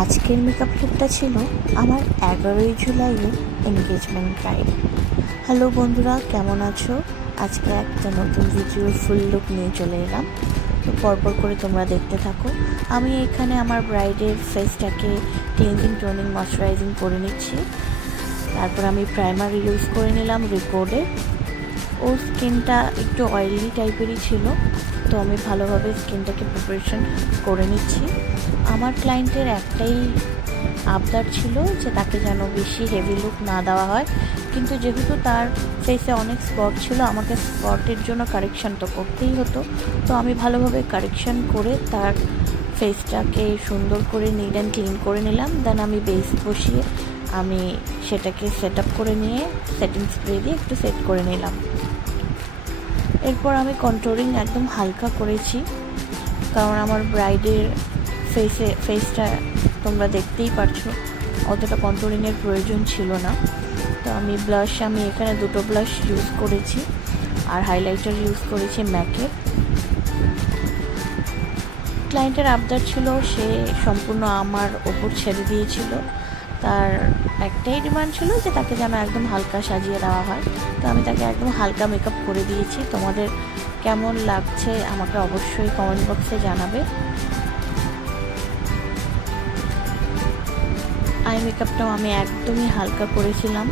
আজকের মেকআপ লুকটা ছিল আমার 11ই জুলাইয়ের এনগেজমেন্ট ব্রাইড। হ্যালো বন্ধুরা, কেমন আছো? আজকে একটা নতুন ভিডিও ফুল লুক নিয়ে চলে এলাম, তো পরপর করে তোমরা দেখতে থাকো। আমি এখানে আমার ব্রাইডের ফেসটাকে ক্লিনজিং, টোনিং, ময়শ্চারাইজিং করে নিচ্ছি। তারপর আমি প্রাইমার ইউজ করে নিলাম রিপোর্টে। ওর স্কিনটা একটু অয়েলি টাইপেরই ছিল, তো আমি ভালোভাবে স্কিনটাকে প্রিপারেশন করে নিচ্ছি। আমার ক্লায়েন্টের একটাই আবদার ছিল যে তাকে যেন বেশি হেভি লুক না দেওয়া হয়, কিন্তু যেহেতু তার ফেসে অনেক স্পট ছিল, আমাকে স্পটের জন্য কারেকশান তো করতেই হতো। তো আমি ভালোভাবে কারেকশান করে তার ফেসটাকে সুন্দর করে নিট অ্যান্ড ক্লিন করে নিলাম। দেন আমি বেস বসিয়ে আমি সেটাকে সেট আপ করে নিয়ে সেটিং স্প্রে দিয়ে একটু সেট করে নিলাম। এরপর আমি কন্ট্রোলিং একদম হালকা করেছি, কারণ আমার ব্রাইডের ফেসটা তোমরা দেখতেই পারছো, অতটা কন্ট্রোলিংয়ের প্রয়োজন ছিল না। তো আমি এখানে দুটো ব্লাশ ইউজ করেছি আর হাইলাইটার ইউজ করেছি ম্যাকের। ক্লায়েন্টের আবদার ছিল, সে সম্পূর্ণ আমার ওপর ছেড়ে দিয়েছিল। তার একটাই ডিমান্ড ছিল যে তাকে যেন একদম হালকা সাজিয়ে দেওয়া হয়, তো আমি তাকে একদম হালকা মেকআপ করে দিয়েছি। তোমাদের কেমন লাগছে আমাকে অবশ্যই কমেন্ট বক্সে জানাবে। আই মেকআপটাও আমি একদমই হালকা করেছিলাম।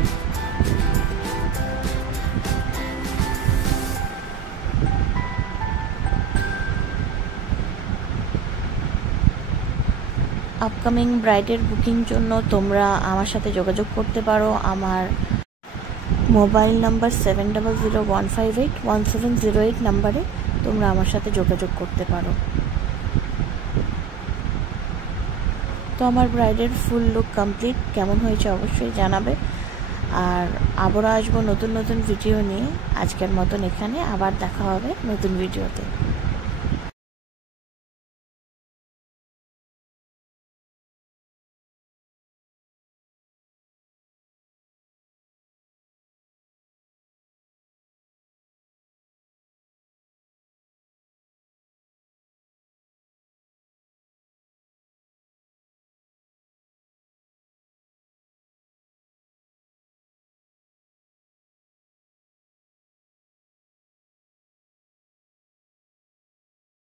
আপকামিং ব্রাইডের বুকিং জন্য তোমরা আমার সাথে যোগাযোগ করতে পারো। আমার মোবাইল নাম্বার 7001581708 নাম্বারে তোমরা আমার সাথে যোগাযোগ করতে পারো। তো আমার ব্রাইডের ফুল লুক কমপ্লিট, কেমন হয়েছে অবশ্যই জানাবে। আর আবারও আসবো নতুন নতুন ভিডিও নিয়ে। আজকের মতন এখানে, আবার দেখা হবে নতুন ভিডিওতে।